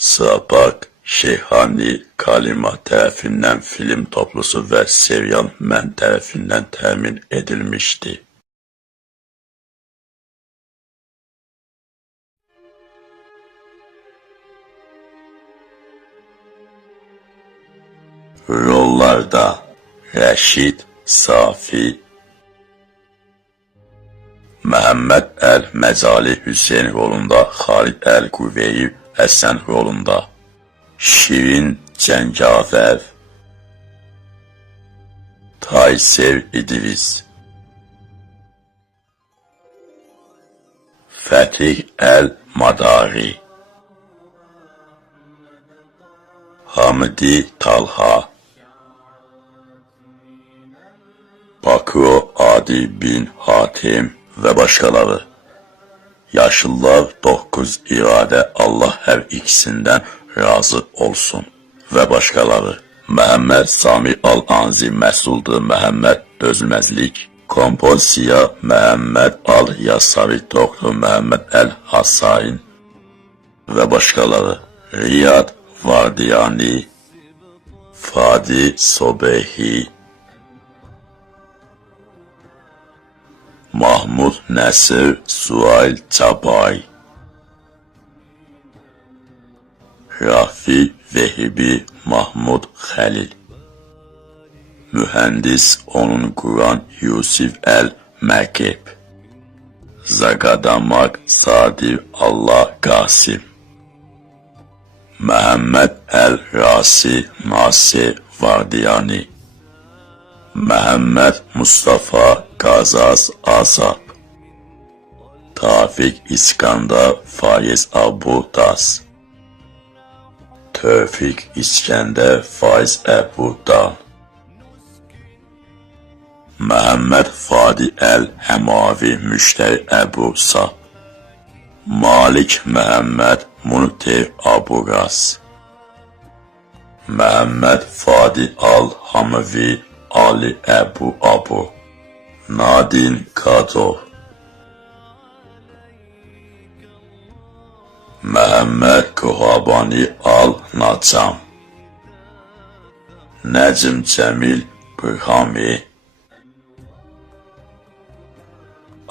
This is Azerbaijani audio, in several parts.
Sabak Şeyhani Kalima tərəfindən film toplusu və serial Mən tərəfindən təmin edilmişdi. Rollarda Rəşid Safi, Məhəmməd Əl-Məcali Hüseyn rolunda, Xalid Əl-Qüveyyi Həsən rolunda, Şirin Cəngavər, Taysev İdris, Fətih Əl-Madari, Hamdi Talha, Bakro Adi bin Hatim və başqaları. Yaşlılar 9 iradə, Allah hər ikisindən razı olsun və başqaları. Məhəmməd Sami Al-Anzi məhsuldur, Məhəmməd Dözülməzlik. Kompozisiya Məhəmməd Al-Yasavi, Doktor Məhəmməd Əl-Hasain və başqaları. Riyad Vardiyani, Fadi Sobehi, Mahmud Nəsir Suayl Çabay, Rafi Vehibi Mahmud Xəlil, Mühəndis onun Quran Yusif Əl-Məqib, Zaqadamaq Sadir Allah Qasim, Məhəmməd Əl-Rasi Nasir Vardiyani, Məhəmməd Mustafa Qazaz Azab, Tafiq İskandar Faiz Abudas, Tövfiq İskəndər Faiz Əbudan, Məhəmməd Fadi Əl-Həmavi Müştəri Əbusab, Malik Məhəmməd Muntir Aburas, Məhəmməd Fadi Al-Hamavi Ali Əbu Abu, Nadin Kadov, Məhəmməd Quhabani Al-Nacam, Nəcm Cəmil Bırhami,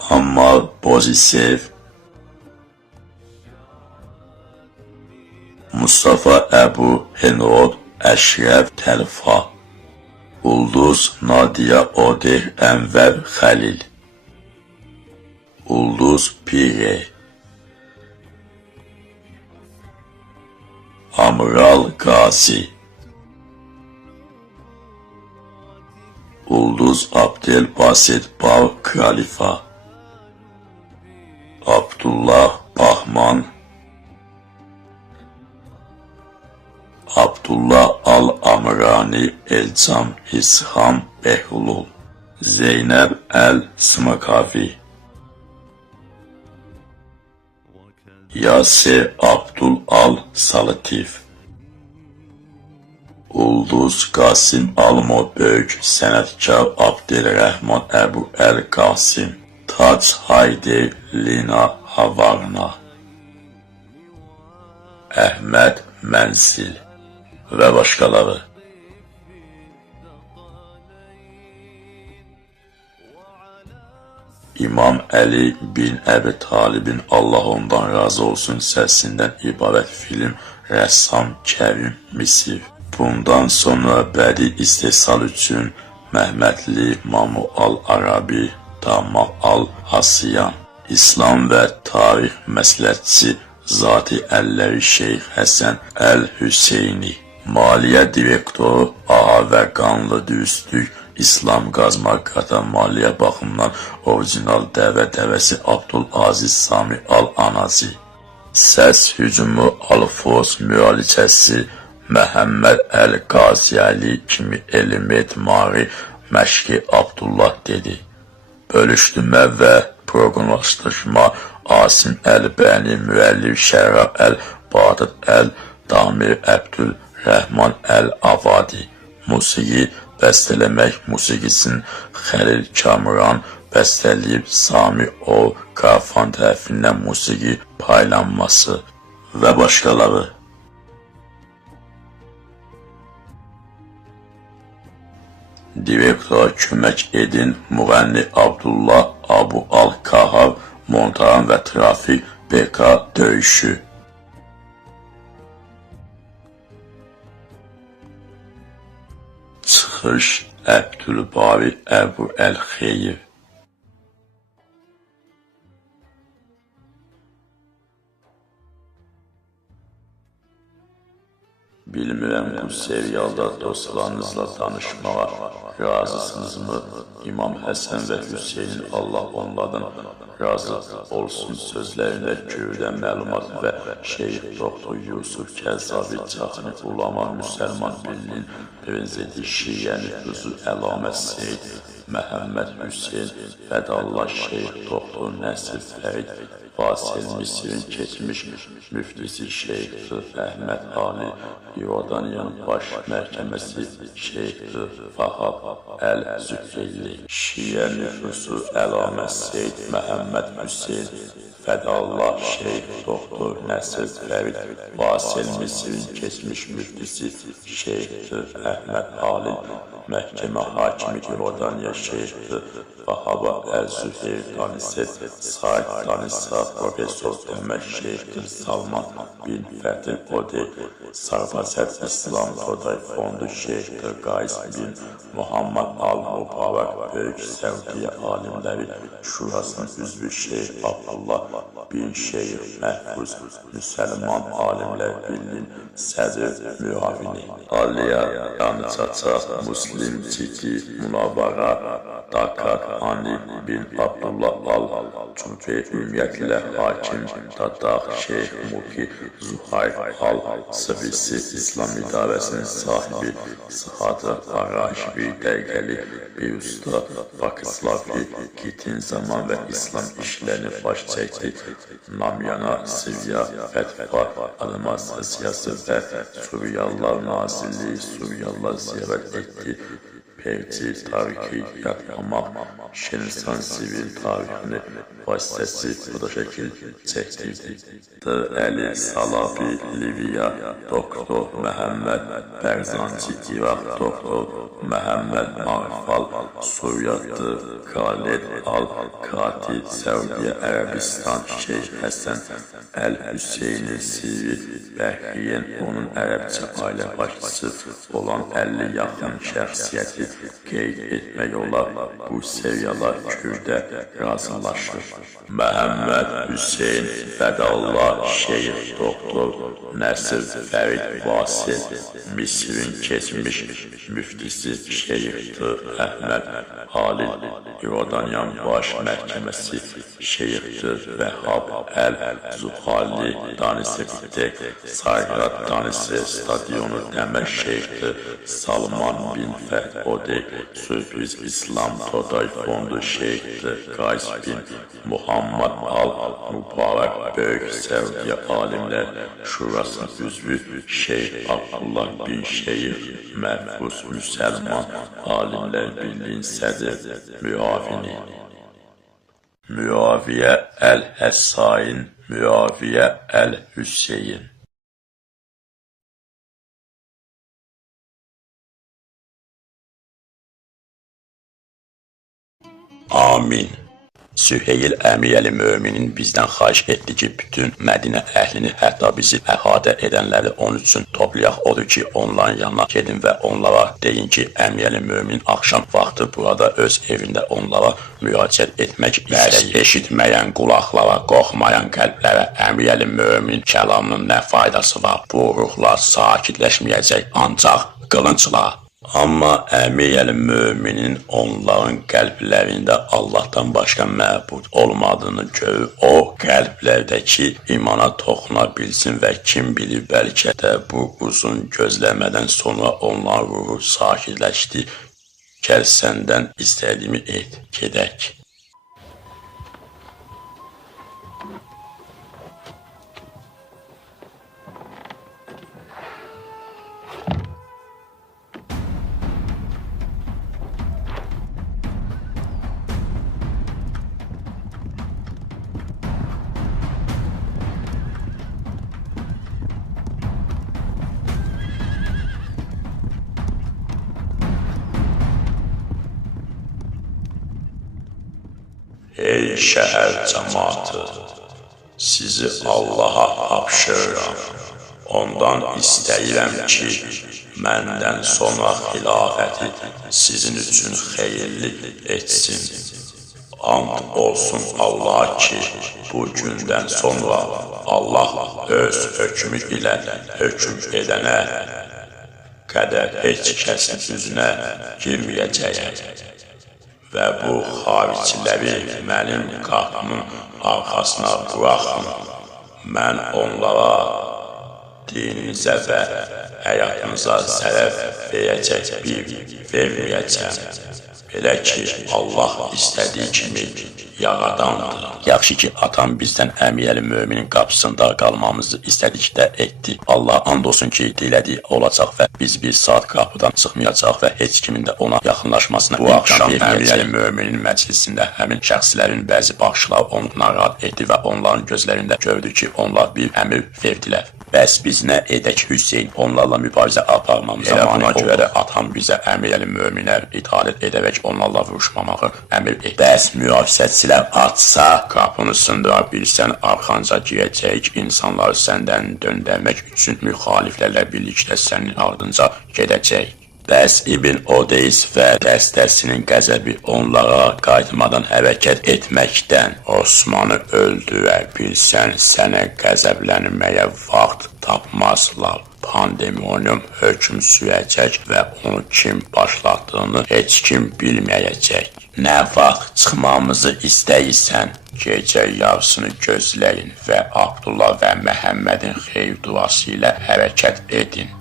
Ammar Bozisev, Mustafa Əbu Henod Əşrəf Təlfa, Ulduz Nadia Odeh Ənvər Xəlil, Ulduz Pire, Amral Qazi, Ulduz Abdelbasit Bar Khalifa, Abdullah Bahman, Abdullah Al-Amrani Elcam İsham Behlul, Zeynəb Əl-Smakavi, Yasir Abdul Al-Salatif, Ulduz Qasim Almo Böyük Sənətkar Abdelrəhman Əbu Əl-Qasim, Tac Haydi Lina Havarna, Əhməd Mənzil və başqaları. İmam Əli bin Əbi Talibin Allah ondan razı olsun səsindən ibarət film rəssam Kərim Misir. Bundan sonra bədii istehsal üçün Məhmədli Mamu Al-Arabi, Tamam Al-Hasiyan, İslam və tarix məsləhətçisi Zati Əlləri Şeyx Həsən Əl-Hüseyni, Maliyyə Direktoru Aha və Qanlı Dürüstlük İslam Qazmaqata maliyyə baxımından orijinal dəvəsi Abdülaziz Sami Al-Anazi, Səs Hücumu Al-Fos müalicəsi Məhəmməd Əl-Qaziyəli kimi elm-etmari məşqi Abdullah dedi. Bölüşdürmə və proqnozlaşdırma Asim Əl-Bəni, müəllif Şərra Əl-Badr Əl-Damir Əbdülrəhman Əl-Avadi, musiqi bəstələmək musiqisin Xəlil Kamran bəstələyib Sami O. Qafan tərəfindən musiqi paylanması və başqaları. Direktora kömək edin müğənni Abdullah Abu Al-Kahar, montaran və trafik BK döyüşü. Çıxış Əbdülbari Əbu Əl-Xeyr. Bilmirəm bu serialda dostlarınızla tanışmağa razısınızmı? İmam Həsən və Hüseynin Allah onlardan razı olsun sözlərində göydən məlumat və Şeyx Doktor Yusuf Kəzzavi Çaxni Ulama Müsəlman Birliğinin prezidenti Şiyə nüfuzu Əlamət Seyid Məhəmməd Hüseyin Fədallah Şeyx Doktor Nəsir Fərid Fasil Misirin keçmiş müftisi Şeyx Əhməd Ali İordaniyanın baş məhkəməsi Şeyx Fahab Əl-Zübeyli Şiyə nüfusu Əlamət Seyid Məhəmməd Hüseyin Fədallah Şeyx Doktor Nəsir Fərid Fasil Misirin keçmiş müftisi Şeyx Əhməd Ali Məhkəmə hakimi İordaniya Şeyx Fahab Əl-Zübeyli Danisi Said Danisa Profesör Ömər Şeyx Salman bin Fəthi Qodi Sarfasət İslam Today Fondu Şeyx Qays bin Muhammed Al-Mubarak Böyük Səudiyyə Alimləri Şurasının üzvü Şeyx Abdullah bin Şeyx Məhfuz Müsəlman Alimlər Birliğinin sədr müavini Aliya Yanıçaça Muslim Citi Munavara Dakar Hani bin Abdullah Al-Cübey ümumiyyətlə hakim Dadaq Şeyx Muki Zuhayr Al-Sıvisi İslam İdarəsinin sahibi Sıhadı Araşbi Dəqiqəli bir usta Pakislavi Gitin zaman və İslam işlərini baş çəkdi. Namyana Sivya Fətva Administrasiyası və Suriyalılar Nazirliyi Suriyalılar ziyarət etdi. Pevci tarixi yatmamaq, Şinsan sivil tarixini vasitəsi bu da şəkil çəkdirdi. Əli Salabi Liviya Doktor Məhəmməd Bərzanci İraq Doktor Məhəmməd Arfal Suriyadı Khaled Al-Kati Səudiyyə Ərəbistan Şeyx Həsən Əl-Hüseyni Sivri Bəhriyen onun ərəbcə ailə başçısı olan 50 yaxın şəxsiyyəti qeyd etmək olar. Bu seriyalar Kürdə razılaşır. Məhəmməd Hüseyin Fədallah Şeyx Doktor Nəsir Fərid Vasil Misirin keçmiş müftisi Şeyx Əhməd Halil İordaniyan Baş Məhkəməsi Şeyx Vəhhab Əl-Zuhali Danisi Bitek Sayrat Danisi Stadionu Dəmə Şeyx Salman bin Fəth Odi Sürpriz İslam Today Fondu Şeyx Qays bin Muhammed Al-Mubarak Böyük Səudiyyə Alimlər Şurasının üzvü Şeyx Abdullah bin Şeyx Məhfuz Müsəlman Alimlər Birliğinin sədr müavini Müaviyə Əl-Həssain Müaviyə Əl-Hüseyin Amin. Süheyl Əmiyəli Möminin bizdən xahiş etdi ki, bütün Mədinə əhlini, hətta bizi əhatə edənləri onun üçün toplayaq. Odur ki, onların yanına gedin və onlara deyin ki, Əmiyəli Mömin axşam vaxtı burada öz evində onlara müraciət etmək istəyir. Eşitməyən qulaqlara, qorxmayan qəlblərə Əmiyəli Mömin kəlamının nə faydası var? Bu ruhlar sakitləşməyəcək, ancaq qılıncla. Amma Əmiyəli Möminin onların qəlblərində Allahdan başqa məbud olmadığını görür. O qəlblərdəki imana toxuna bilsin və kim bilir bəlkə də bu uzun gözləmədən sonra onların ruhu sakitləşdi. Gəl səndən istədiyimi et, gedək. şəhər cəmaatı, sizi Allaha hapşırıram. Ondan istəyirəm ki, məndən sonra xilafəti sizin üçün xeyirli etsin. And olsun Allah ki, bu gündən sonra Allah öz hökmü ilə hökm edənə qədər heç kəsin üzünə girməyəcək və bu xariciləri mənim qapımın arxasına buraxın. Mən onlara dininizə və həyatınıza zərər verməyəcəm. Belə ki, Allah istədiyi kimi yaradandır. Yaxşı ki, atam bizdən Əmiyəli Möminin qapısında qalmamızı istədikdə etdi. Allah and olsun ki, dilədiyi olacaq və biz bir saat qapıdan çıxmayacaq və heç kimin də ona yaxınlaşmasına bu axşam Əmiyəli Möminin məclisində həmin şəxslərin bəzi baxışları onu narahat etdi və onların gözlərində gördü ki, onlar bir əmr verdilər. Bəs biz nə edək Hüseyin, onlarla mübarizə aparmamıza mane oldu. Buna görə də atam bizə Əmiyəli Möminə itaət edərək onlarla vuruşmamağı əmr etdi. Bəs mühafizəçilər atsa, qapını sındıra bilsən, arxanca girəcək insanları səndən döndərmək üçün müxaliflərlə birlikdə sənin ardınca gedəcək. Bəs İbn Odeys və dəstəsinin qəzəbi onlara qayıtmadan hərəkət etməkdən Osmanı öldürə bilsən, sənə qəzəblənməyə vaxt tapmazlar. Pandemonium hökm sürəcək və onu kim başlatdığını heç kim bilməyəcək. Nə vaxt çıxmamızı istəyirsən, gecə yarısını gözləyin və Abdullah və Məhəmmədin xeyir duası ilə hərəkət edin.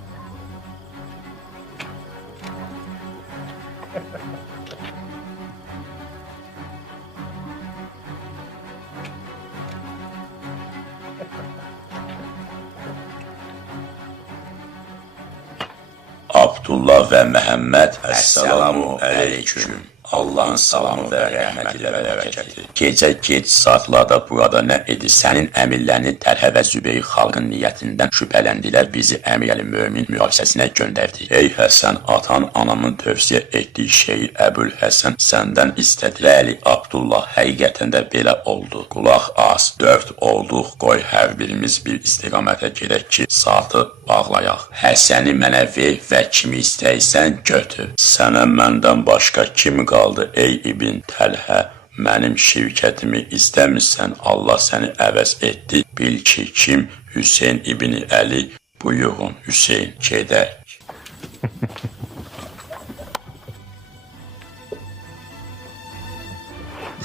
Abdullah və Məhəmməd, əssəlamu əleyküm. Allahın salamı və rəhməti və bərəkəti. Gecə gec saatlarda burada nə edir? Sənin əmirlərini Təlhə və Zübeyir xalqın niyyətindən şübhələndilər, bizi Əmiyəli Mömin mühafizəsinə göndərdi. Ey Həsən, atan anamın tövsiyə etdiyi şeyi Əbül Həsən səndən istədi. Bəli, Abdullah, həqiqətən də belə oldu. Qulaq as, 4 olduq, qoy hər birimiz bir istiqamətə gedək ki, saatı bağlayaq. Həsəni mənə ver və kimi istəyirsən götür. Sənə məndən başqa kim qaldı ey İbn Təlhə? Mənim şirkətimi istəmirsən, Allah səni əvəz etdi. Bil ki, kim? Hüseyin İbni Əli. Buyurun Hüseyin, gedək.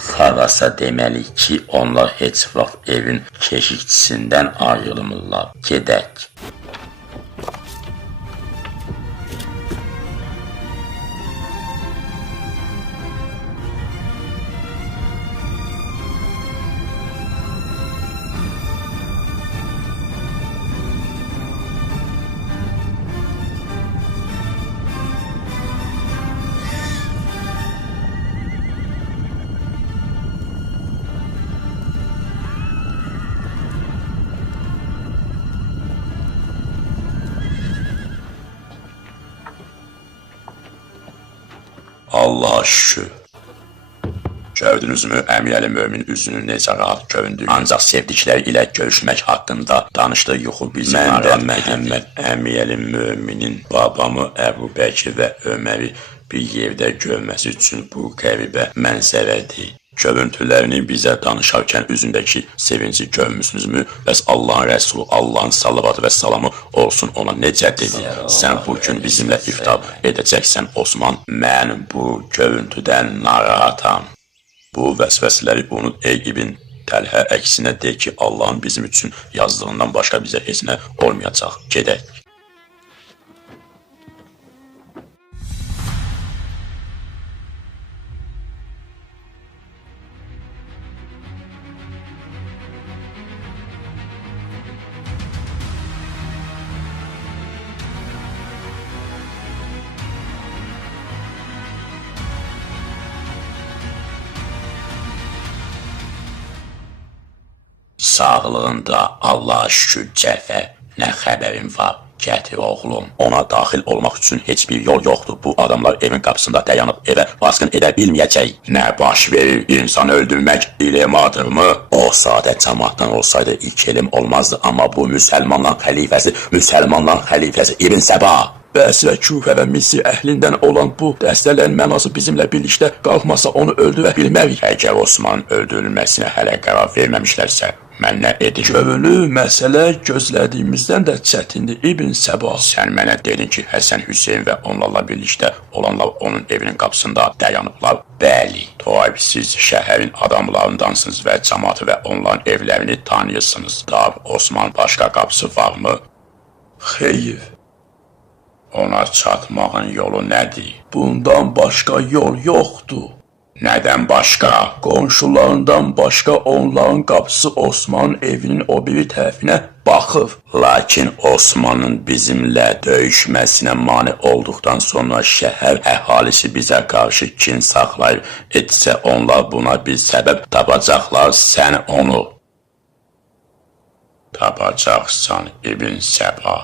Xarasa deməli ki, onlar heç vaxt evin keşikçisindən ayrılmırlar. Gedək. Allah'a şükür. Gördünüzmü Əmiyəli Mömin üzünün necə rahat göründüyünü? Ancaq sevdikləri ilə görüşmək haqqında danışdığı yuxu bizi narahat edir. Məhəmməd Əmiyəli Möminin babamı Əbu Bəkir və Öməri bir yerdə görməsi üçün bu qəribə mənzərədir. Görüntülərini bizə danışarkən üzündəki sevinci görmüsünüzmü? Bəs Allahın Rəsulu, Allahın salavatı və salamı olsun ona necə dedi? Sən bugün bizimlə iftar edəcəksən Osman. Mən bu görüntüdən narahatam. Bu vəsvəsələri unut ey İbn Təlhə, əksinə de ki, Allahın bizim üçün yazdığından başqa bizə heç nə olmayacaq. Gedək. Sağlığında Allah'a şükür Cəfər, nə xəbərin var? Gətir oğlum, ona daxil olmaq üçün heç bir yol yoxdur. Bu adamlar evin qapısında dayanıb evə baskın edə bilməyəcək. Nə baş verir? İnsan öldürmək ilemadırmı? O sadə cəmaatdan olsaydı ilk elm olmazdı. Amma bu müsəlmanların xəlifəsi İbn Səba. Bəsrə, Küfə və Misir əhlindən olan bu dəstələrin mənası bizimlə birlikdə qalxmasa onu öldürə bilmərik. Əgər Osmanın öldürülməsinə hələ qərar verməmişlərsə, mən nə edəcəm? Görülür, məsələ gözlədiyimizdən də çətindir İbn Səba. Sən mənə dedin ki, Həsən Hüseyin və onlarla birlikdə olanlar onun evinin qapısında dayanıblar. Bəli, Toyib, siz şəhərin adamlarındansınız və cəmaatı və onların evlərini tanıyırsınız. Daha Osmanın başqa qapısı varmı? Xeyr. Ona çatmağın yolu nədir? Bundan başqa yol yoxdur. Nədən başqa? Qonşularından başqa onların qapısı Osmanın evinin o biri tərəfinə baxır. Lakin Osmanın bizimlə döyüşməsinə mane olduqdan sonra şəhər əhalisi bizə qarşı kin saxlayıb etsə onlar buna bir səbəb tapacaqlar, sən onu tapacaqsan İbn Səba.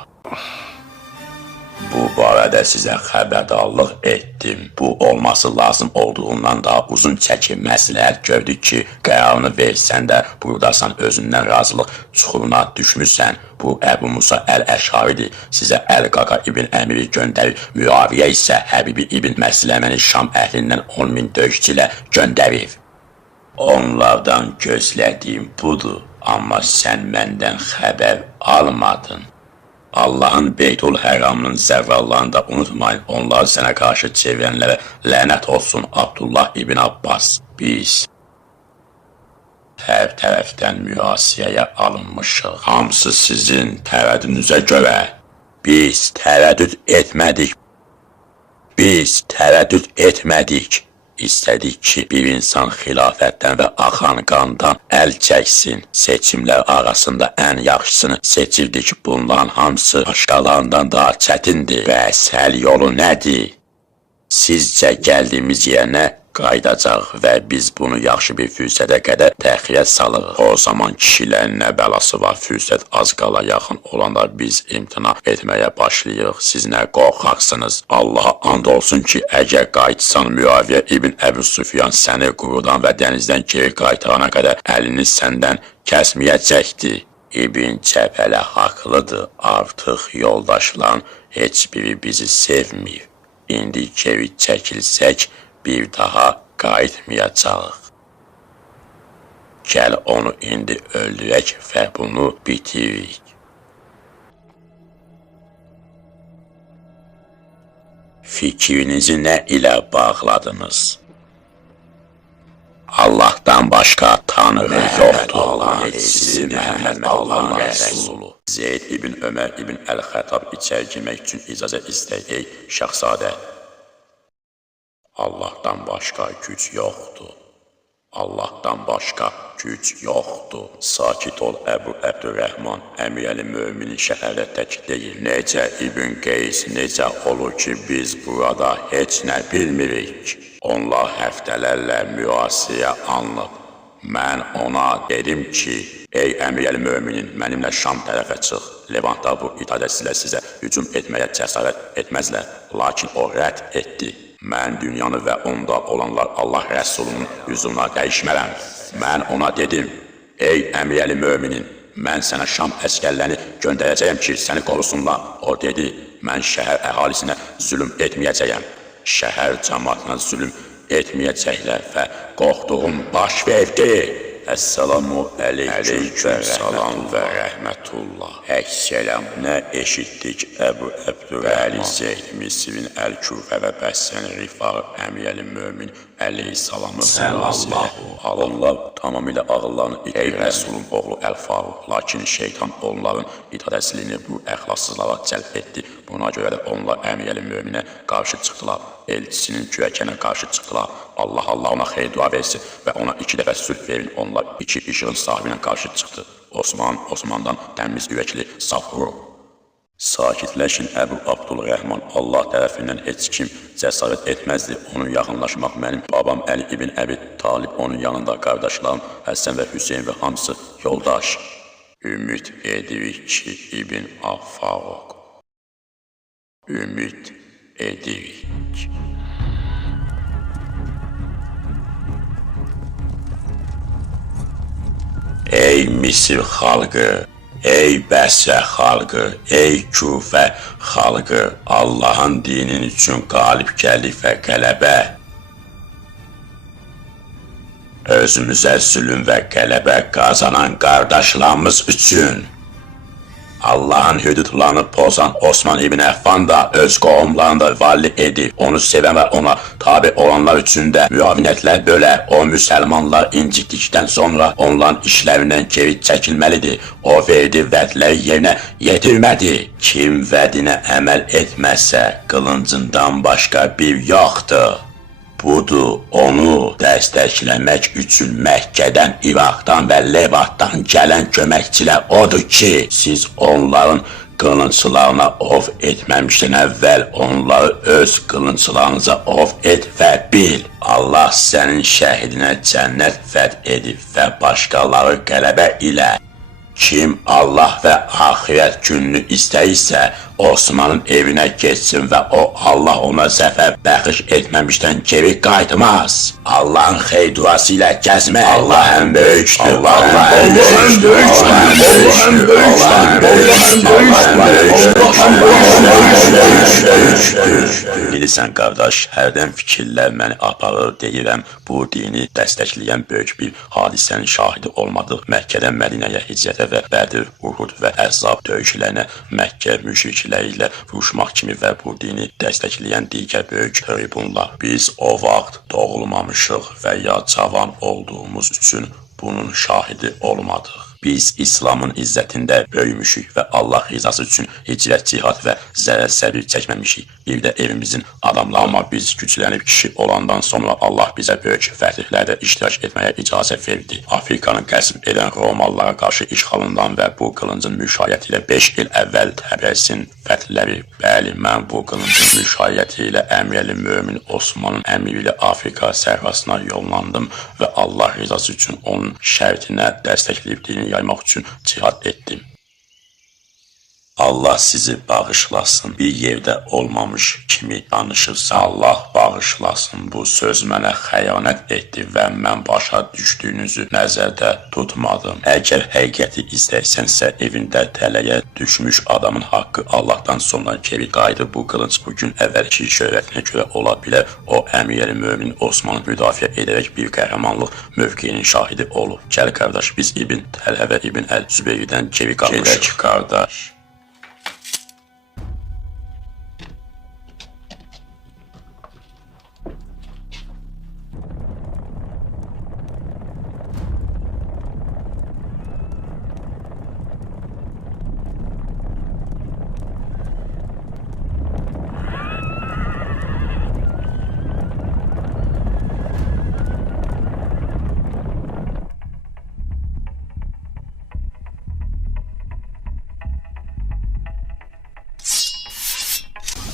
Bu barədə sizə xəbərdarlıq etdim. Bu olması lazım olduğundan daha uzun çəkim məsləhət gördük ki, qərarını versən də buradasan, özündən razılıq çuxuruna düşmüşsən. Bu Əbu Musa Əl-Əşaridir. Sizə Əl-Qaqa İbn Əmiri göndərir. Müaviyə isə Həbibi İbn Məsləməni Şam əhlindən 10.000 döyüşçü ilə göndərir. Onlardan gözlədiyim budur. Amma sən məndən xəbər almadın. Allahın Beytul Həramının zərrallarını da unutmayın. Onlar sənə qarşı çevirənlərə lənət olsun. Abdullah İbn Abbas. Biz hər tərəfdən mühasirəyə alınmışıq. Hamısı sizin tərəddüdünüzə görə. Biz tərəddüd etmədik. İstədik ki, bir insan xilafətdən və axan qandan əl çəksin. Seçimlər arasında ən yaxşısını seçirdik. Bunların hamısı başqalarından daha çətindir. Bəs həll yolu nədir? Sizcə gəldiyimiz yerinə qayıdacaq və biz bunu yaxşı bir fürsətə qədər təxirə salırıq. O zaman kişilərin nə bəlası var, fürsət az qala yaxın olanlar biz imtina etməyə başlayırıq. Siz nə qorxaqsınız? Allaha and olsun ki, əgər qayıtsan Müaviyə İbn Əbu Süfyan səni qurudan və dənizdən geri qaytarana qədər əlini səndən kəsməyəcəkdir. İbn Cəfələ haqlıdır. Artıq yoldaşların heç biri bizi sevmir. İndi geri çəkilsək, bir daha qayıtmayacaq. Gəl onu indi öldürək və bunu bitirik. Fikrinizi nə ilə bağladınız? Allah'tan başqa tanrı yoxdur. Allah'ın elçisi Məhəmməd Allah'ın rəsulu. Zeyd İbn Ömər İbn Əl-Xəttab içəri girmək üçün icazə istəyir. Ey şahzadə, Allah'tan başqa güc yoxdur. Allah'tan başqa güc yoxdur. Sakit ol Əbu Əbdürrəhman, Əmir-əl-Möminin şəhərdə tək deyil. Necə İbn Qeys, necə olur ki, biz burada heç nə bilmirik? Onlar həftələrlə mühasirəyə alınıb. Mən ona dedim ki, ey Əmir-əl-Möminin, mənimlə Şam tərəfə çıx. Levantda bu itaətçilər sizə hücum etməyə cəsarət etməzlər. Lakin o rədd etdi. Mən dünyanı və onda olanlar Allah Rəsulunun hüzuruna dəyişmərəm. Mən ona dedim, ey Əmir-əl-Möminin, mən sənə Şam əskərlərini göndərəcəyəm ki, səni qorusunlar. O dedi, mən şəhər əhalisinə zülüm etməyəcəyəm. Şəhər cəmaatına zülüm etməyəcəklər və qorxduğum baş verdi. Əssalamu aleyküm salam və rəhmətullah. Əksələm, nə eşitdik Əbu Əbdürrəhman, Zeyd Misirin Əl-Küfə və Bəsən Rifar Əmir-əl-Mömin əleyhissalamı səlasələ. Onlar tamamilə ağıllarını ey Rəsulun oğlu Əl-Faruq. Lakin şeytan onların itaətçiliyini bu əxlaqsızlara cəlb etdi. Buna görə də onlar Əmir-əl-Möminə qarşı çıxdılar. Elçisinin kürəkənə qarşı çıxdılar. Allah ona xeyir dua versin və ona 2 dəfə sülh verin. Onlar 2 işığın sahibinə qarşı çıxdı. Osmandan təmiz ürəkli saf ruh. Sakitləşin Əbu Abdülrəhman, Allah tərəfindən heç kim cəsarət etməzdi. Onun yaxınlaşmaq mənim babam Əli İbn Əbi Talib, onun yanında qardaşlarım Həsən və Hüseyin və hamısı yoldaş. Ümid edirik ki, İbn Faruq ümid edirik. Ey Misir xalqı, ey Bəsrə xalqı, ey Küfə xalqı, Allahın dinin üçün qalib gəldik və qələbə. Özümüzə zülüm və qələbə qazanan qardaşlarımız üçün. Allahın hüdudlarını pozan Osman İbn Əffan da öz qohumlarını da valli edib, onu sevən və ona tabi olanlar üçün də müavinətlər bölə, o müsəlmanlar incitdikdən sonra onların işlərindən geri çəkilməlidir. O verdi vədləri yerinə yetirmədi. Kim vədinə əməl etməzsə, qılıncından başqa bir yoxdur. Budur, onu dəstəkləmək üçün Məkkədən, İraqdan və Levantdan gələn köməkçilər odur ki, siz onların qılınclarına ov etməmişdən əvvəl onları öz qılınclarınıza ov et və bil. Allah sənin şəhidinə cənnət vəd edib və başqaları qələbə ilə. Kim Allah və axirət gününü istəyirsə, Osmanın evinə geçsin və o Allah ona zəfər bəxş etməmişdən geri qayıtmaz. Allahın xeyr duası ilə gəzmək. Allah ən böyükdür. Allah ən böyükdür. Allah ən böyükdür. Allah ən böyükdür. Bilirsən qardaş, hərdən fikirlər məni aparır, deyirəm, bu dini dəstəkləyən böyük bir hadisənin şahidi olmadıq. Məkkədən Mədinəyə hicrətə və Bədir, Uhud və Əhzab döyüşlərinə Məkkə müşrikləri ilə vuruşmaq kimi və bu dini dəstəkləyən digər böyük tribunlar. Biz o vaxt doğulmamışıq və ya cavan olduğumuz üçün bunun şahidi olmadıq. Biz İslamın izzətində böyümüşük və Allah rizası üçün hicrət, cihad və zərər səbir çəkməmişik. Bir də evimizin adamları. Amma biz güclənib kişi olandan sonra Allah bizə böyük fətihlərdə iştirak etməyə icazə verdi. Afrikanı qəsb edən Romalılara qarşı işğalından və bu qılıncın müşayiəti ilə 5 il əvvəl Təbrizin fətihləri. Bəli, mən bu qılıncın müşayiəti ilə Əmirəli Mömin Osmanın əmiri ilə Afrika sərhasına yollandım və Allah rizası üçün onun şərtinə dəstəkləyib dini yaymaq üçün cihad etdim. Allah sizi bağışlasın, bir yerdə olmamış kimi danışırsa, Allah bağışlasın, bu söz mənə xəyanət etdi və mən başa düşdüyünüzü nəzərdə tutmadım. Əgər həqiqəti istəysənsə, evində tələyə düşmüş adamın haqqı Allahdan sonra geri qayıdır. Bu qılınc bugün əvvəlki şöhrətinə görə ola bilər. O, Əmirəli Mömin Osmanı müdafiə edərək bir qəhrəmanlıq mövqeyinin şahidi olub. Gəl qardaş, biz İbn Təlhə və İbn Əl-Zübeyirdən geri qalmışıq. Gedək qardaş.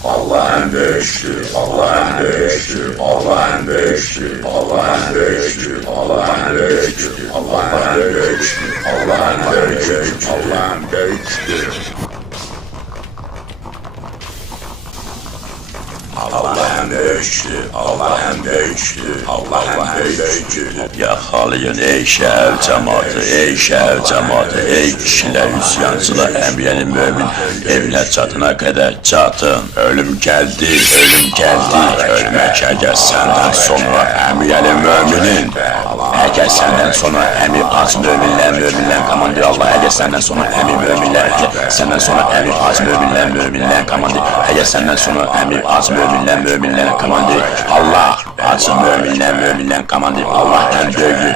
Allah ən böyükdür, Allah ən böyükdür, Allah ən böyükdür, Allah ən böyükdür, Allah ən böyükdür, Allah ən böyükdür, Allah ən böyükdür, Allah ən böyükdür. Allah ən böyükdür, Allah ən böyükdür, Allah ən böyükdür. Yaxalayın ey şəhər cəmaatı, ey şəhər cəmaatı, ey kişilər, üsyancılar, Əmirəli Mömin evinə çatına qədər çatın. Ölüm gəldi, ölüm gəldi, ölmək əgər səndən sonra Əmirəli Möminin, əgər səndən sonra Əmir Ac möminlər komandir Allah, əgər səndən sonra Əmir möminlər, səndən sonra Əmir Ac möminlər komandir, əgər səndən sonra Əmir Ac möminlər komandir Allah, Ac möminlər komandir Allah ən böyüyü.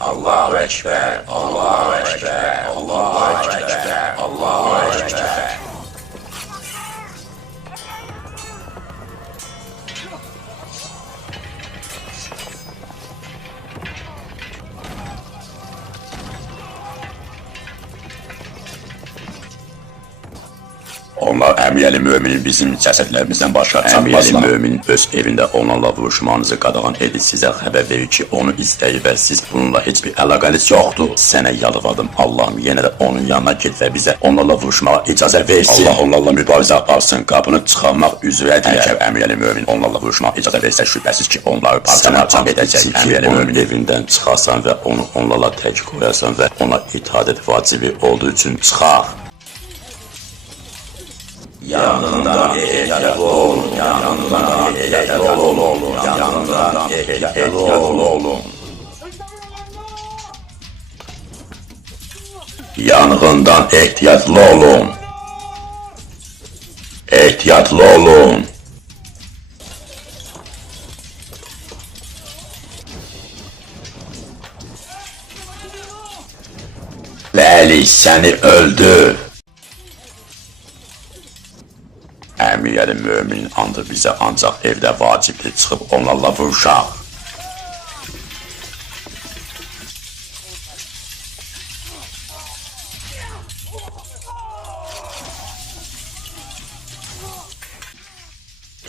Allahu Ekber, Allahu Ekber, Allahu Ekber, Allahu Ekber. Onlar Əmiyəli Möminin bizim cəsədlərimizdən başqa çatmazlar. Əmiyəli Mömin öz evində onlarla vuruşmanızı qadağan edib sizə xəbər verir ki, onu istəyir və siz bununla heç bir əlaqəniz yoxdur. Sənə yalvardım, Allahım, yenə də onun yanına get və bizə onlarla vuruşmağa icazə versin. Allah onlarla mübarizə aparsın, qapını çıxarmaq üzrədir. Əgər Əmiyəli Mömin onlarla vuruşmağa icazə versə, şübhəsiz ki, onları parçalayacaq edəcək. Əmiyəli Mömin evindən çıxarsan və onu onlarla tək qoyarsan və ona itaət vacibi olduğu üçün çıxar. Yanından ehtiyatlı olun, yanından ehtiyatlı olun, yanından ehtiyatlı olun. Yanğından ehtiyatlı olun. Ehtiyatlı olun. Bəli, səni öldü. Əmiyəli Möminin andı bizə ancaq evdə vacibli çıxıb onlarla vuruşaq.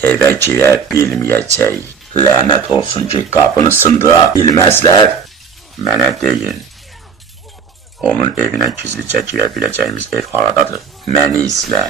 Evə girə bilməyəcək. Lənət olsun ki, qapını sındıra bilməzlər. Mənə deyin. Onun evinə gizlicə girə biləcəyimiz ev haradadır? Məni izlə.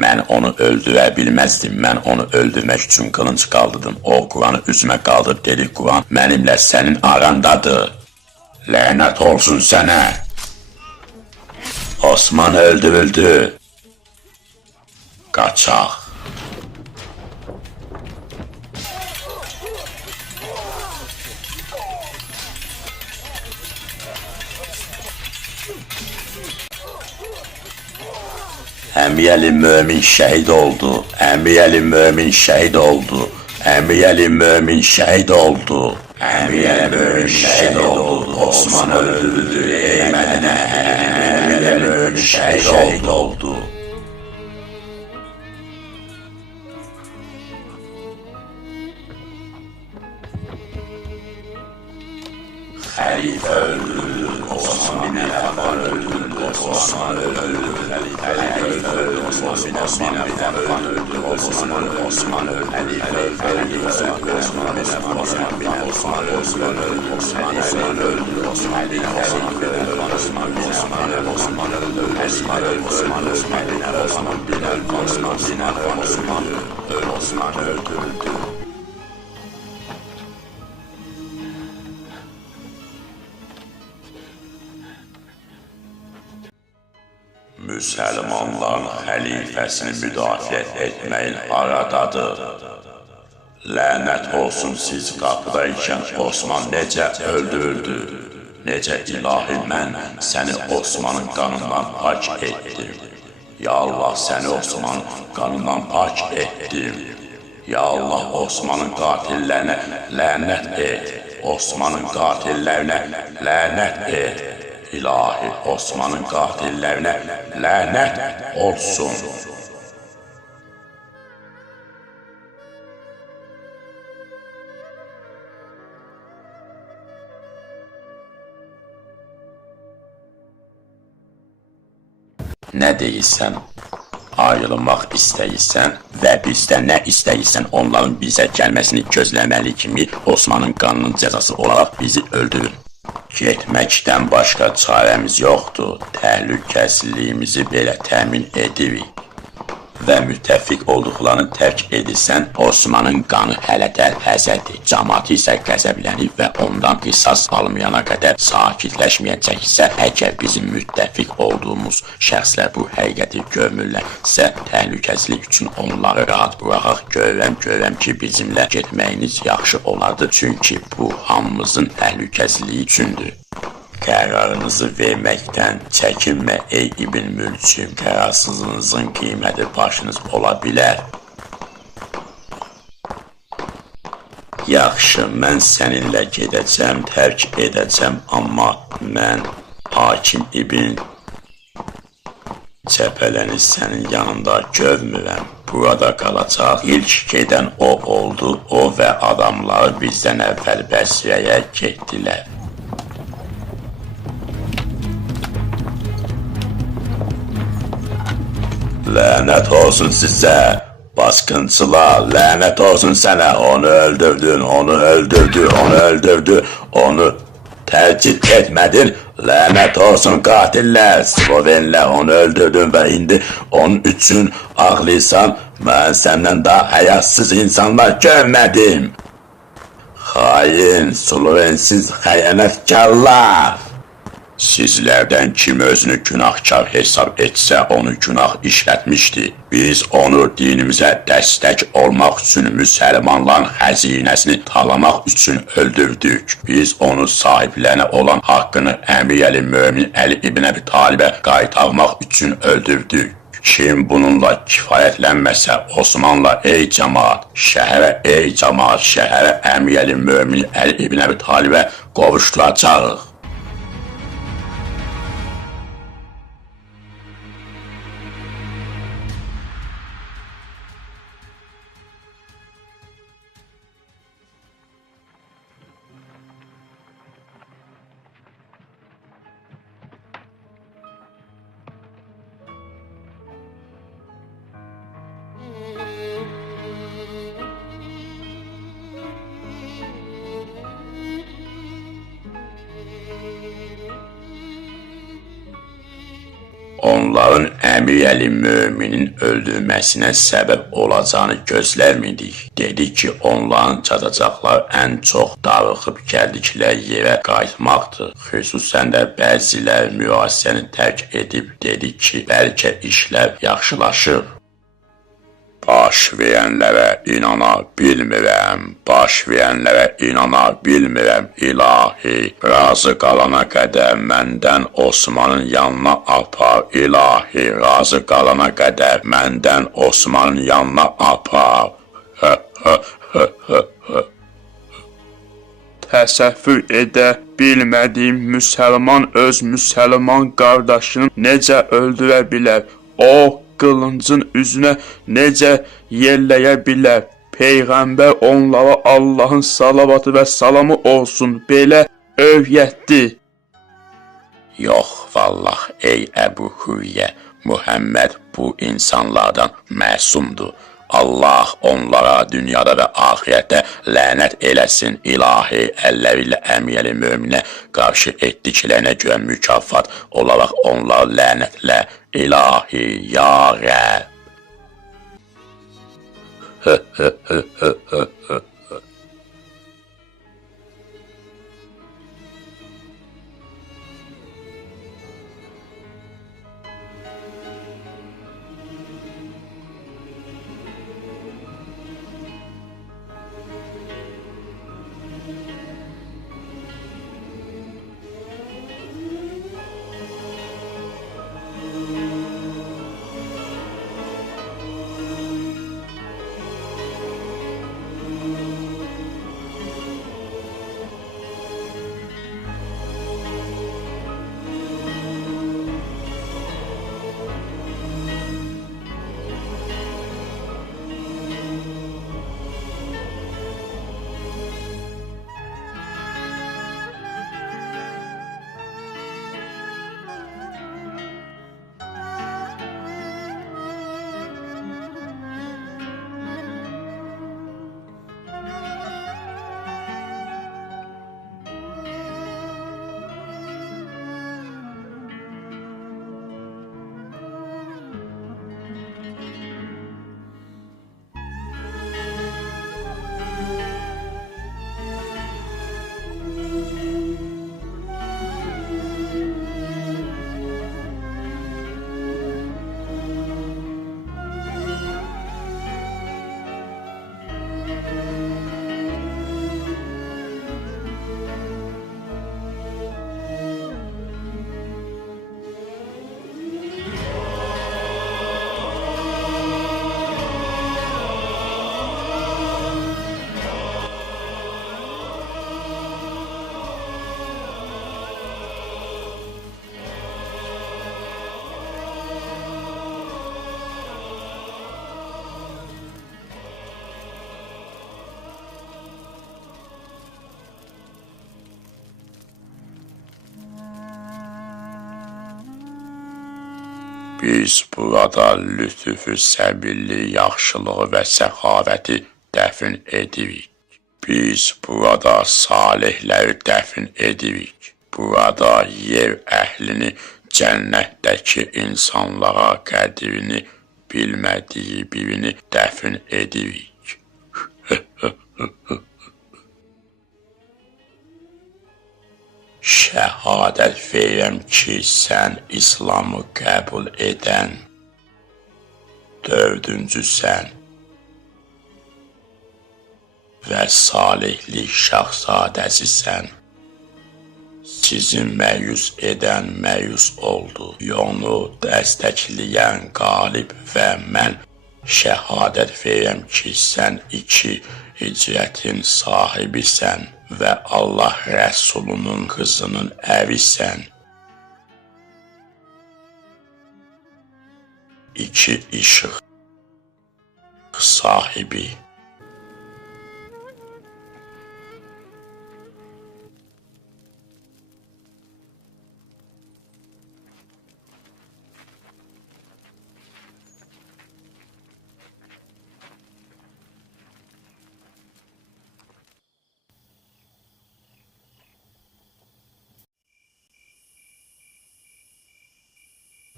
Mən onu öldürə bilməzdim. Mən onu öldürmək üçün qılınc qaldırdım. O Quranı üzümə qaldırıb dedi, Quran mənimlə sənin arandadır. Lənət olsun sənə. Osman öldürüldü. Qaçaq. Əmiyəli Mömin şəhid oldu. Əmiyəli Mömin şəhid oldu. Əmiyəli Mömin şəhid oldu. Əmiyəli Mömin şəhid oldu. Osman öldürüldü. Ey Mədinə. Əmiyəli Mömin şəhid oldu. Xəlifə öldürüldü. Osman bin Əffan öldürüldü. Osman öldürüldü. Xəlifə öldürüldü. Osman bin Əffan öldürüldü. Osman öldürüldü. Osman öldürüldü. Xəlifə öldürüldü. Osman bin Əffan öldürüldü. Osman bin Əffan öldürüldü. Osman öldürüldü. Osman bin Əffan öldürüldü. Osman bin Əffan öldürüldü. Osman öldürüldü. Osman öldürüldü. Osman bin Əffan öldürüldü. Osman bin Əffan öldürüldü. Osman öldürüldü. Müsəlmanların xəlifəsini müdafiə etməyin aradadır. Lənət olsun siz qapıdaykən Osman necə öldürüldü? Necə ilahi mən səni Osmanın qanından pak etdim. Ya Allah, səni Osmanın qanından pak etdim. Ya Allah, Osmanın qatillərinə lənət et. Osmanın qatillərinə lənət et. İlahi, Osmanın qatillərinə lənət olsun. Nə deyirsən? Ayrılmaq istəyirsən və bizdən nə istəyirsən, onların bizə gəlməsini gözləməli kimi Osmanın qanının cəzası olaraq bizi öldürün. Getməkdən başqa çarəmiz yoxdur. Təhlükəsizliyimizi belə təmin edirik. Və müttəfiq olduqlarını tərk edirsən, Osmanın qanı hələ də həzərdir. Cəmaatı isə qəzəblənir və ondan qisas almayana qədər sakitləşməyəcəksə, əgər bizim müttəfiq olduğumuz şəxslər bu həqiqəti görmürlərsə, təhlükəsizlik üçün onları rahat buraxaq. Görürəm ki, bizimlə getməyiniz yaxşı olardı, çünki bu hamımızın təhlükəsizliyi üçündür. Qərarınızı verməkdən çəkinmə ey İbn Mülçüm, qərarsızlığınızın qiyməti başınız ola bilər. Yaxşı, mən səninlə gedəcəm, tərk edəcəm, amma mən Hakim İbn Cəpələni sənin yanında görmürəm. Burada qalacaq. İlk gedən o oldu, o və adamları bizdən əvvəl Bəsrəyə getdilər. Lənət olsun sizə, baskıncılar, lənət olsun sənə, onu öldürdün, onu tərcih etmədin, lənət olsun qatillər, Slovenlə onu öldürdün və indi onun üçün ağlaysan, mən səndən daha həyatsız insanlar görmədim. Xain, slovensiz xəyanətkarlar. Sizlərdən kim özünü günahkar hesab etsə, onu günah işlətmişdi. Biz onu dinimizə dəstək olmaq üçün, müsəlmanların xəzinəsini talamaq üçün öldürdük. Biz onu sahiblənə olan haqqını Əmir Mömin Əli İbn Əbi Talibə qaytarmaq üçün öldürdük. Kim bununla kifayətlənməsə, Osmanla ey cəmaat, şəhərə Əmir Mömin Əli İbn Əbi Talibə qovuşduracaq. Onların Əmir Möminin öldürməsinə səbəb olacağını gözlərmidik. Dedi ki, onların çatacaqlar ən çox darıxıb gəldikləri yerə qayıtmaqdır. Xüsusən də bəzilər müasisəni tərk edib dedi ki, bəlkə işlər yaxşılaşır. Baş verənlərə inana bilmirəm, ilahi. Razı qalana qədər məndən Osmanın yanına apar, ilahi. Razı qalana qədər məndən Osmanın yanına apar. Təsəvvür edə bilmədiyim müsəlman öz müsəlman qardaşını necə öldürə bilər? O, qılıncın üzünə necə yerləyə bilər? Peyğəmbər onlara Allahın salavatı və salamı olsun, belə övrətdi. Yox, vallah, ey Əbu Hürriyə, Muhammed bu insanlardan məsumdur. Allah onlara dünyada və ahirətdə lənət eləsin, ilahi. Əlləri ilə Əmir Möminə qarşı etdiklərinə görə mükafat olaraq onları lənətlə, ilahi, ya Rəbb. Biz burada lütfü, səbirli, yaxşılığı və səxavəti dəfn edirik. Biz burada salihləri dəfn edirik. Burada yer əhlini, cənnətdəki insanlara qədrini bilmədiyi birini dəfn edirik. Şəhadət verirəm ki, sən İslamı qəbul edən dördüncüsən və salihlik şahzadəsisən. Sizi məyus edən məyus oldu. Yolu dəstəkləyən qalib və mən şəhadət verirəm ki, sən iki hicrətin sahibisən və Allah Rəsulunun qızının ərisən. İki işıq sahibi.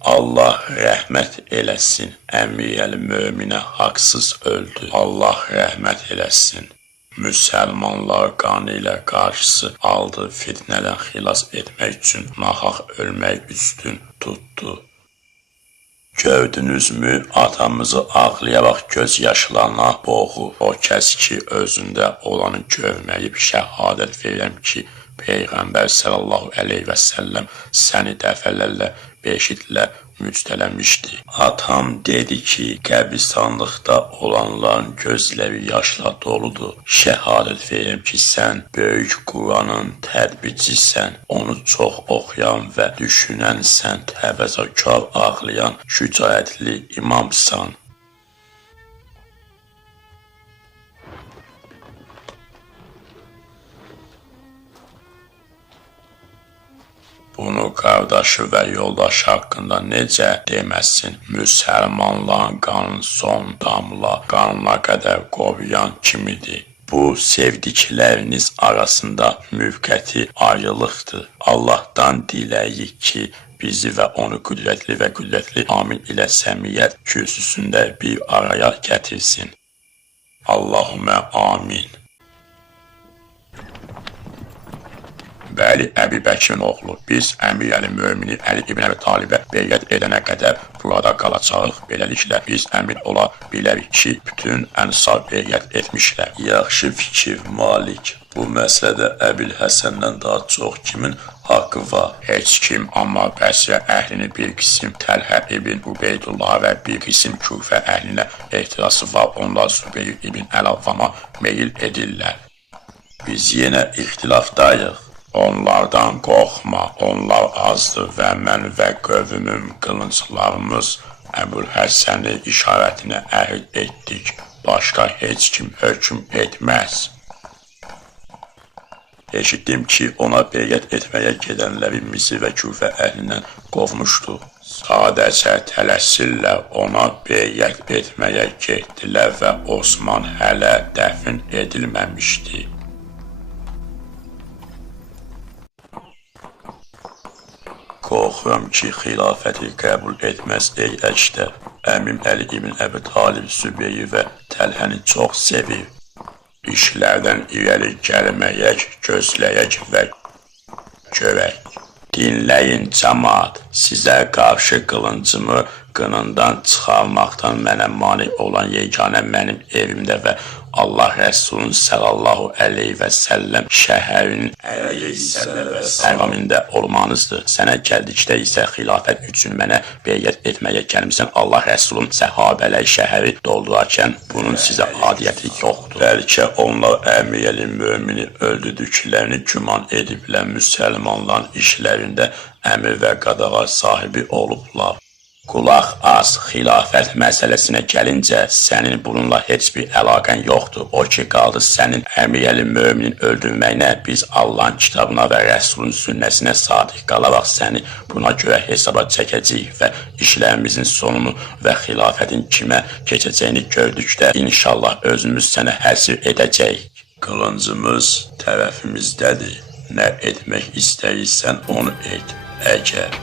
Allah rəhmət eləsin, Əmir-əl-Möminə haqsız öldü. Allah rəhmət eləsin. Müsəlmanlar qanı ilə qarşısı aldı, fitnədən xilas etmək üçün nahaq ölmək üstün tutdu. Gördünüzmü, atamızı ağlayaraq göz yaşlarına boğub, o kəs ki, özündə olanı görməyib, şəhadət verirəm ki, Peyğəmbər sallallahu əleyhi və səlləm səni dəfələrlə beşidlə müjdələmişdi. Atam dedi ki, qəbristanlıqda olanların gözləri yaşla doludur. Şəhadət verirəm ki, sən böyük Quranın tədbirçisən, onu çox oxuyan və düşünənsən, təvəzzəkar ağlayan, şücaətli imamsan. Bunu qardaşı və yoldaşı haqqında necə deməsin? Müsəlmanların qanın son damla qanına qədər qoruyan kimidir. Bu, sevdikləriniz arasında müvqəti ayrılıqdır. Allahdan diləyik ki, bizi və onu qüdrətli amin ilə səmiyyət kürsüsündə bir araya gətirsin. Allahümə amin. Bəli, Əbi Bəkirin oğlu, biz Əmir-əl-Mömini Əli ibn Əbi Talibə beyət edənə qədər burada qalacaq. Beləliklə, biz əmin ola bilərik ki, bütün ənsar beyət etmişlər. Yaxşı fikir, Malik. Bu məsələdə Əbil Həsəndən daha çox kimin haqqı var? Heç kim, amma Bəsrə əhlini bir qism Təlhə ibn Ubeydullah və bir qism Küfə əhlinə ehtirası var. Onlar Zübeyir ibn Əl-Avvama meyil edirlər. Biz yenə ixtilafdayıq. Onlardan qorxma, onlar azdır və mən və qövmüm qılınclarımız Əbul Həssəni işarətinə əhd etdik. Başqa heç kim hökm etməz. Eşitdim ki, ona beyət etməyə gedənləri Misir və Küfə əhlindən qovmuşdu. Sadəcə tələsirlər ona beyət etməyə getdilər və Osman hələ dəfn edilməmişdi. Qorxuram ki, xilafəti qəbul etməz ey Əjdər. Əmim Əli ibn Əbi Talib Zübeyir və Təlhəni çox sevir. İşlərdən irəli gəlməyək, gözləyək və görək. Dinləyin cəmaat, sizə qarşı qılıncımı qınından çıxarmaqdan mənə mane olan yeganə mənim evimdə və Allah Rəsulun sallallahu əleyhi və səlləm şəhərinin hərramində olmanızdır. Sənə gəldikdə isə xilafət üçün mənə beyət etməyə gəlmişsən. Allah Rəsulun səhabələr şəhəri doldurarkən bunun sizə adiyyəti yoxdur. Bəlkə onlar Əmir-əl-Mömini öldürdüklərini güman ediblər, müsəlmanların işlərində əmir və qadağa sahibi olublar. Qulaq as, xilafət məsələsinə gəlincə, sənin bununla heç bir əlaqən yoxdur. O ki, qaldı sənin Əmiyəli möminin öldürməyinə, biz Allahın kitabına və Rəsulun sünnəsinə sadiq qalaraq səni buna görə hesaba çəkəcəyik və işlərimizin sonunu və xilafətin kimə keçəcəyini gördükdə, inşallah özümüz sənə həsr edəcəyik. Qılıncımız tərəfimizdədir. Nə etmək istəyirsən onu et. Əgər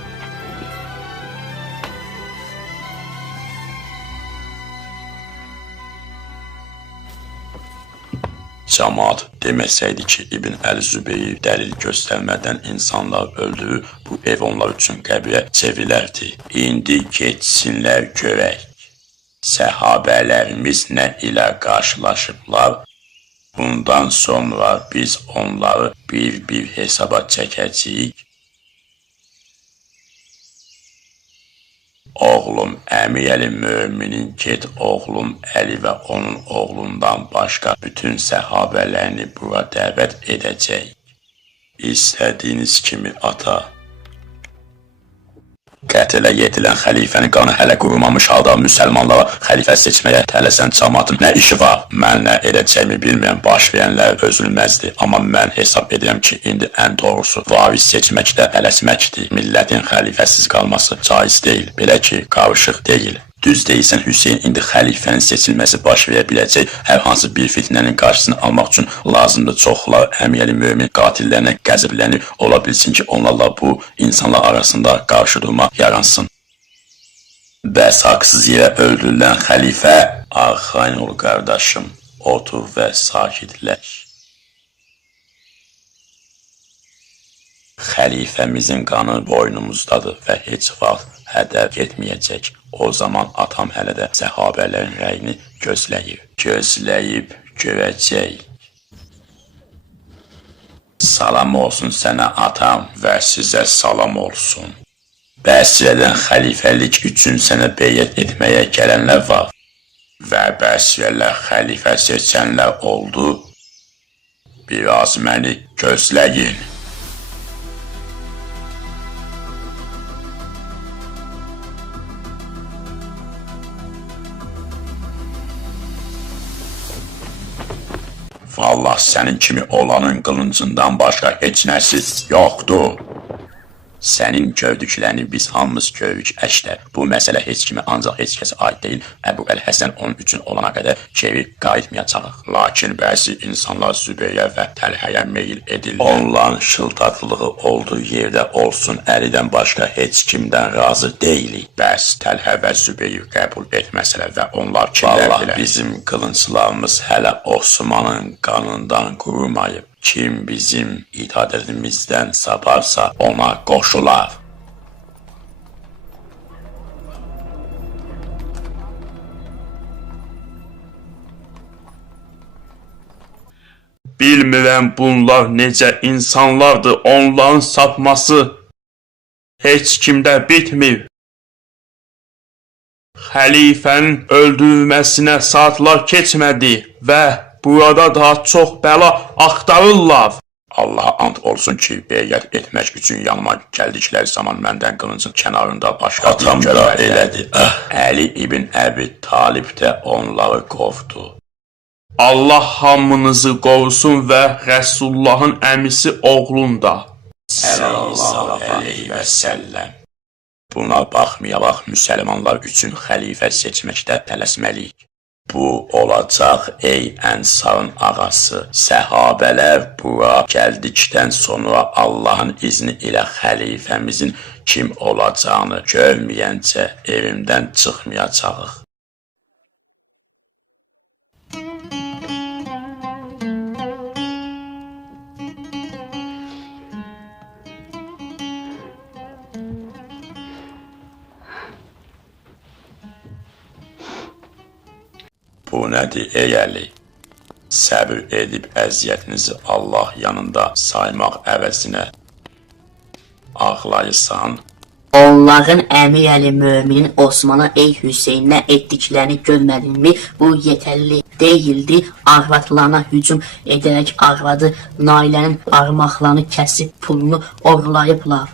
cəmaat deməsəydi ki, İbn Əl-Zübeyir dəlil göstərmədən insanlar öldürür, bu ev onlar üçün qəbrə çevilərdi. İndi keçsinlər görək. Səhabələrimiz nə ilə qarşılaşıblar? Bundan sonra biz onları bir hesaba çəkəcəyik. Oğlum Əmiyəli möminin get oğlum Əli və onun oğlundan başqa bütün səhabələrini bura dəvət edəcək. İstədiyiniz kimi ata. Qətlə yetilən xəlifənin qanı hələ qurumamış halda müsəlmanlara xəlifə seçməyə tələsən cəmaatın nə işi var? Mən nə edəcəyimi bilməyən baş verənlər özülməzdir. Amma mən hesab edirəm ki, indi ən doğrusu varis seçməkdə tələsməkdir. Millətin xəlifəsiz qalması caiz deyil. Belə ki, qarışıq deyil. Düz deyilsən, Hüseyin indi xəlifənin seçilməsi baş verə biləcək hər hansı bir fitnənin qarşısını almaq üçün lazımdır. Çoxlar Əmiyəli mömin qatillərinə qəzəblənir, ola bilsin ki, onlarla bu insanlar arasında qarşı durma yaransın. Bəs haqsız yerə öldürülən xəlifə, arxain ol qardaşım, otur və sakitləş. Xəlifəmizin qanı boynumuzdadır və heç vaxt hədər getməyəcək. O zaman atam hələ də səhabələrin rəyini gözləyir. Gözləyib görəcək. Salam olsun sənə atam və sizə salam olsun. Bəsrədən xəlifəlik üçün sənə beyyət etməyə gələnlər var və bəsrələr xəlifə seçənlər oldu. Biraz məni gözləyin. Allah sənin kimi olanın qılıncından başqa heç nəsiz yoxdur. Sənin gördüklərini biz hamımız görürük əşdə. Bu məsələ heç kimi ancaq heç kəsə aid deyil. Əbu Əl-Həsən onun üçün olana qədər geri qayıtmayacaq. Lakin bəzi insanlar Zübeyyə və Təlhəyə meyil edirlər. Onların şıltaqlığı olduğu yerdə olsun, Əlidən başqa heç kimdən razı deyilik. Bəs Təlhə və Zübeyyi qəbul etməsələr və onlar kimlər bilər? Bizim qılınclarımız hələ Osmanın qanından qurumayıb. Kim bizim itadətimizdən saparsa ona qoşular. Bilmirəm bunlar necə insanlardır, onların sapması heç kimdə bitmir. Xəlifənin öldürülməsinə saatlar keçmədi və burada daha çox bəla axtarırlar. Allaha and olsun ki, beyyət etmək üçün yanıma gəldikləri zaman məndən qılıncın kənarında başqa atam da elədi. Əli ibn Əbi Talib də onları qovdu. Allah hamınızı qorusun və Rəsullahın əmisi oğlun da. Sallallahu aleyhi və səlləm. Buna baxmayaraq müsəlmanlar üçün xəlifə seçməkdə tələsməliyik. Bu olacaq ey Ənsarın ağası. Səhabələr bura gəldikdən sonra Allahın izni ilə xəlifəmizin kim olacağını görməyəncə evimdən çıxmayacağıq. Bu nədir ey Əli? Səbir edib əziyyətinizi Allah yanında saymaq əvəzinə ağlayırsan. Onların Əmiyəli möminin Osmana ey Hüseynə etdiklərini görmədinmi? Bu yetərli deyildi. Arvadlarına hücum edərək arvadı Nailənin parmaqlarını kəsib pulunu oğurlayıblar.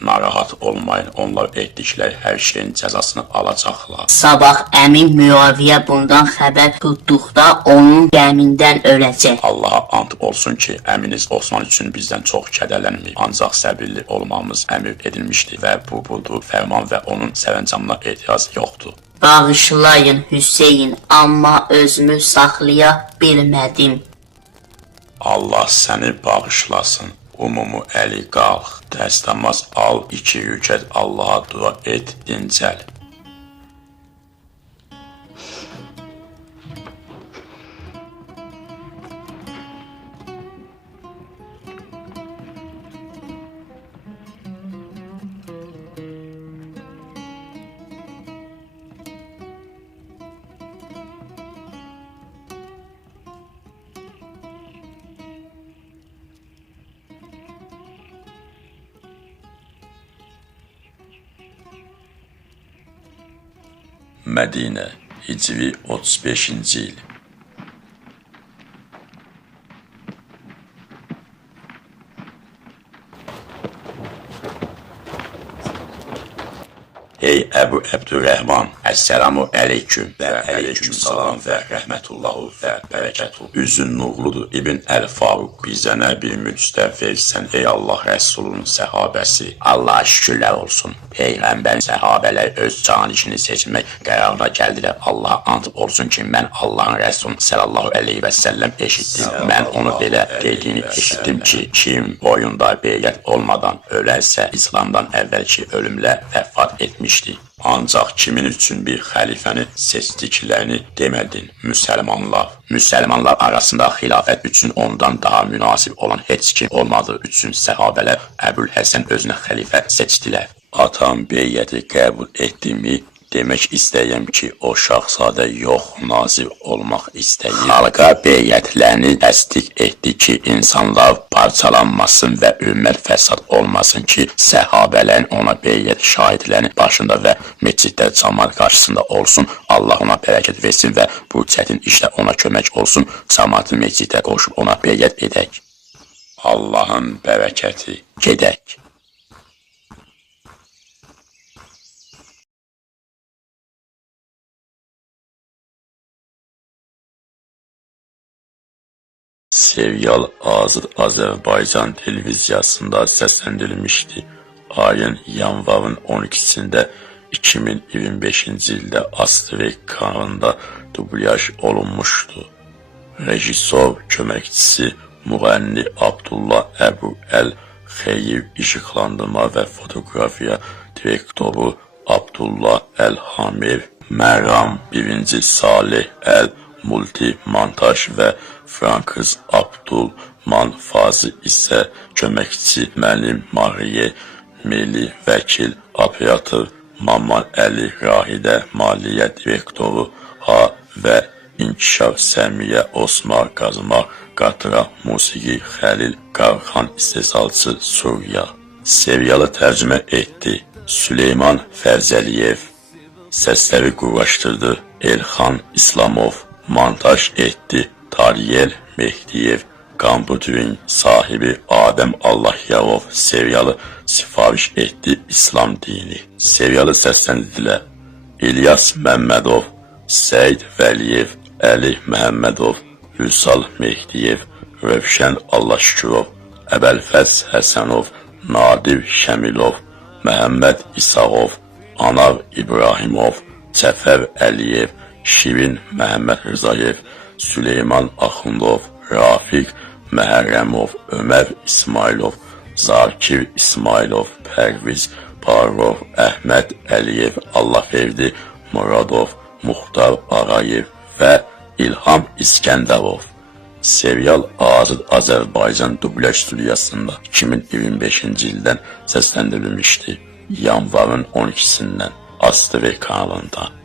Narahat olmayın, onlar etdikləri hər şeyin cəzasını alacaqlar. Sabah əmin Müaviyə bundan xəbər tutduqda onun qəmindən öləcək. Allaha and olsun ki, əminiz Osman üçün bizdən çox kədərlənməyib. Ancaq səbirli olmamız əmr edilmişdi və bu budur fərman və onun sərəncamına etiraz yoxdur. Bağışlayın Hüseyin, amma özümü saxlaya bilmədim. Allah səni bağışlasın. Umumu əli qalx, dəstəmaz al, 2 rükət Allaha dua et, dincəl. Mədinə, Hicri 35-ci il. Ey Əbu Əbdürrəhman, Əssəlamu əleyküm və əleyküm salam və rəhmətullahu və bərəkətuhu. Üzün nurludur İbn Əl-Faruq, bizə nə bir müjdə versən, ey Allah Rəsulunun səhabəsi. Allaha şükürlər olsun. Peyğəmbərin səhabələr öz canişini seçmək qərarına gəldilər. Allaha and olsun ki, mən Allahın Rəsulun sallallahu əleyhi və səlləm eşitdim. Mən onu belə dediyini eşitdim ki, kim boyunda beyət olmadan ölərsə, İslamdan əvvəlki ölümlə vəfat etmiş. Ancaq kimin üçün bir xəlifəni seçdiklərini demədin, müsəlmanlar. Müsəlmanlar arasında xilafət üçün ondan daha münasib olan heç kim olmadığı üçün səhabələr Əbülhəsən özünə xəlifə seçdilər. Atam beyyəti qəbul etdimi? Demək istəyəm ki, o şahzadə yox, nazir olmaq istəyir. Xalqa beyyətlərini təsdiq etdi ki, insanlar parçalanmasın və ümmət fəsad olmasın ki, səhabələrin ona beyyət şahidlərinin başında və məsciddə cəmaət qarşısında olsun. Allah ona bərəkət versin və bu çətin işdə ona kömək olsun. Cəmaatı məsciddə qoşub ona beyyət edək. Allahın bərəkəti. Gedək. Serial Azərbaycan televiziyasında səsləndirilmişdi. Ayın yanvarın 12-sində 2025-ci ildə Astrek kanalında dublyaj olunmuşdu. Rejissor köməkçisi müğənni Abdullah Əbu Əl-Xeyir, işıqlandırma və fotoqrafiya direktoru Abdullah Əl-Hamir, Məram 1. Salih Əl-Multimontaj və Frankız Abdulman Fazı isə köməkçi müəllim Mariye Meli, vəkil, operator Maman Əli, Rahidə, maliyyə direktoru Ha və İnkişaf Səmiyə, Osman Qazma, Qatıra, Musiqi Xəlil, Qarxan istehsalçı Suriya. Serialı tərcümə etdi Süleyman Fərzəliyev, səsləri qurlaşdırdı Elxan İslamov, montaj etdi Tariyel Mehdiyev, kompüterin sahibi Adəm Allahyarov. Serialı sifariş etdi İslam dini. Serialı səsləndirdilər İlyas Məmmədov, Səid Vəliyev, Əli Məhəmmədov, Vüsal Mehdiyev, Rövşən Allahşükürov, Əbəlfəz Həsənov, Nadir Şəmilov, Məhəmməd İsağov, Anar İbrahimov, Cəfər Əliyev, Şirin Məhəmməd Rızayev, Süleyman Axundov, Rafiq Məhərrəmov, Ömər İsmailov, Zakir İsmailov, Pərviz Parov, Əhməd Əliyev, Allahverdi Muradov, Muxtar Ağayev və İlham İskəndərov. Serial Azərbaycan dublyaj studiyasında 2025-ci ildən səsləndirilmişdi. Yanvarın 12-sindən Astrek kanalında.